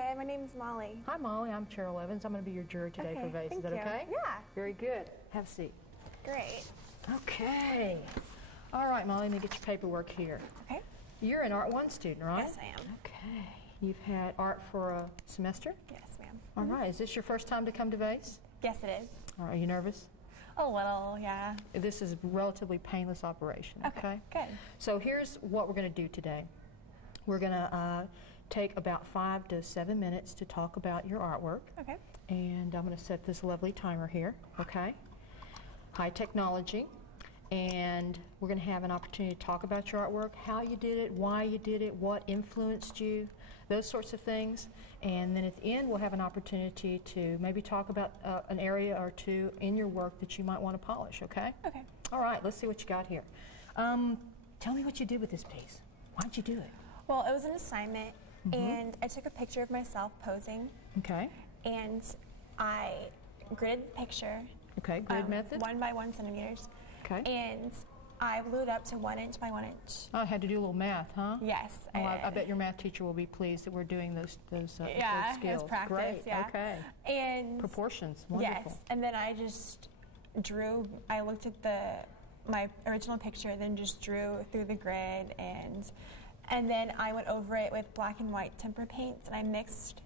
good. My name's Molly. Hi, Molly. I'm Cheryl Evans. I'm going to be your juror today for VASE. Is that okay? Yeah. Very good. Have a seat. Great. Okay. All right, Molly, let me get your paperwork here. Okay. You're an Art 1 student, right? Yes, I am. Okay. You've had art for a semester? Yes, ma'am. All right. Is this your first time to come to VASE? Yes, it is. Are you nervous? A little, yeah. This is a relatively painless operation, okay? Good. So here's what we're going to do today. We're going to take about 5 to 7 minutes to talk about your artwork. Okay. And I'm going to set this lovely timer here, okay? High technology. And we're going to have an opportunity to talk about your artwork, how you did it, why you did it, what influenced you, those sorts of things. And then at the end, we'll have an opportunity to maybe talk about an area or two in your work that you might want to polish, okay? Okay. All right, let's see what you got here. Tell me what you did with this piece. Why'd you do it? Well, it was an assignment, and I took a picture of myself posing. Okay. And I gridded the picture. Okay, grid method? 1 by 1 centimeters. Okay. And I blew it up to 1 inch by 1 inch. Oh, I had to do a little math, huh? Yes. Oh, I bet your math teacher will be pleased that we're doing those yeah, skills. it was practice. Great. Yeah. Okay. And proportions. Wonderful. Yes. And then I just drew. I looked at my original picture, then just drew through the grid, and then I went over it with black and white tempera paints, and I mixed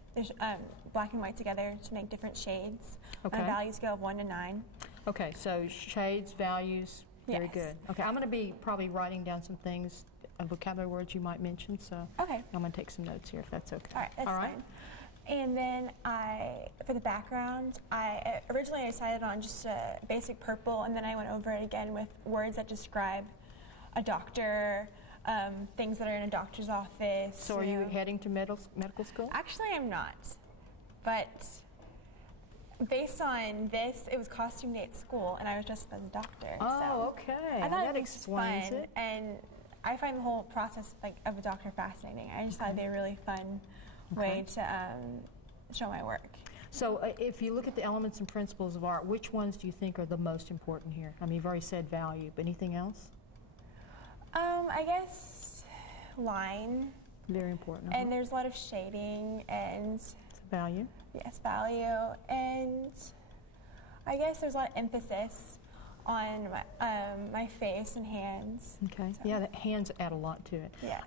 black and white together to make different shades on a value scale of 1 to 9. Okay, so shades, values, very good. Okay, I'm going to be probably writing down some things, vocabulary words you might mention, so okay. I'm going to take some notes here if that's okay. All right, that's fine. And then for the background, originally I decided on just a basic purple, and then I went over it again with words that describe a doctor, things that are in a doctor's office. So are you heading to medical school? Actually, I'm not, but based on this, it was costume day at school, and I was dressed up as a doctor. Oh, so okay. I thought that it was explains fun, it. and I find the whole process of a doctor fascinating. I just thought it'd be a really fun way to show my work. So if you look at the elements and principles of art, which ones do you think are the most important here? I mean, you've already said value, but anything else? I guess line. Very important. And there's a lot of shading and value. Yes, value. And I guess there's a lot of emphasis on my face and hands. Okay. So. Yeah, the hands add a lot to it. Yes.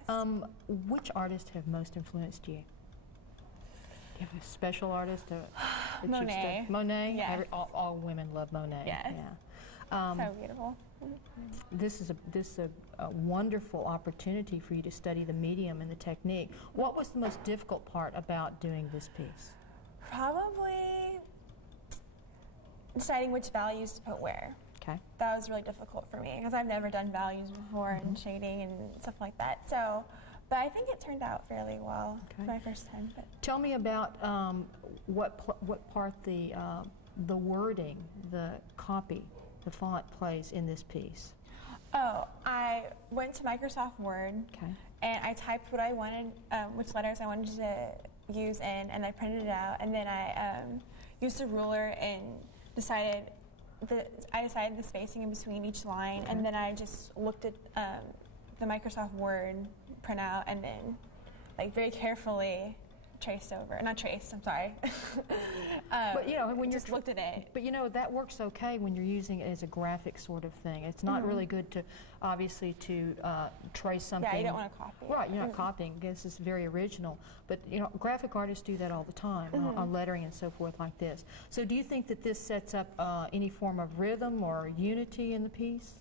Which artists have most influenced you? Do you have a special artist? Monet. Monet? Yes. All women love Monet. Yes. Yeah. So beautiful. This is a wonderful opportunity for you to study the medium and the technique. What was the most difficult part about doing this piece? Probably deciding which values to put where. Okay. That was really difficult for me because I've never done values before and shading and stuff like that. So, but I think it turned out fairly well for my first time. But. Tell me about what part the wording, the copy, the font plays in this piece. Oh, I went to Microsoft Word and I typed what I wanted, which letters I wanted to use in, and I printed it out, and then I used a ruler and decided the spacing in between each line, and then I just looked at the Microsoft Word printout and then very carefully traced over. Not traced, I'm sorry. But when just looked at it. But that works okay when you're using it as a graphic sort of thing. It's not really good to, obviously, to trace something. Yeah, you don't want to copy it. Right, you're not copying. This is very original. But graphic artists do that all the time on lettering and so forth like this. So do you think that this sets up any form of rhythm or unity in the piece?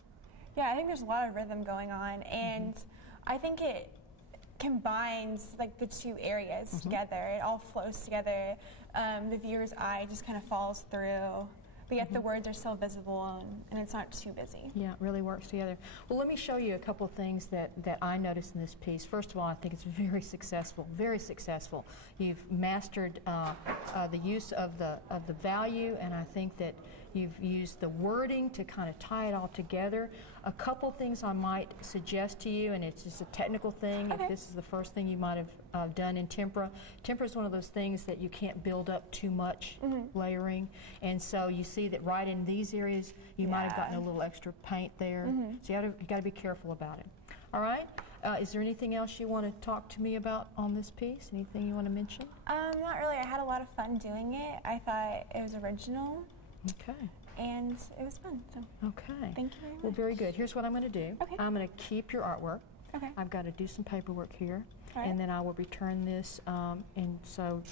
Yeah, I think there's a lot of rhythm going on, and I think it combines the two areas together. It all flows together. The viewer's eye just kind of falls through, but yet the words are still visible and it's not too busy. Yeah, it really works together. Well, let me show you a couple of things that I noticed in this piece. First of all, I think it's very successful, very successful. You've mastered the use of the value, and I think that you've used the wording to kind of tie it all together. A couple things I might suggest to you, and it's just a technical thing. If this is the first thing you might have done in tempera. Tempera is one of those things that you can't build up too much layering, and so you see that right in these areas you might have gotten a little extra paint there. So you got to be careful about it. All right. Is there anything else you want to talk to me about on this piece? Anything you want to mention? Not really. I had a lot of fun doing it. I thought it was original. Okay. And it was fun. So. Okay. Thank you very much. Well, very good. Here's what I'm going to do. Okay. I'm going to keep your artwork. Okay. I've got to do some paperwork here, Right. and then I will return this. And so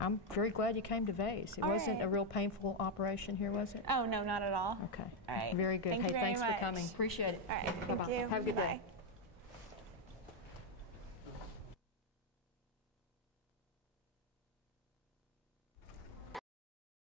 I'm very glad you came to VASE. It All wasn't right. a real painful operation here, was it? Oh, no, not at all. Okay. All right. Very good. Thank Hey, you very thanks much. for coming. Appreciate it. All right. Bye-bye. Thank you. Have a good day. Bye.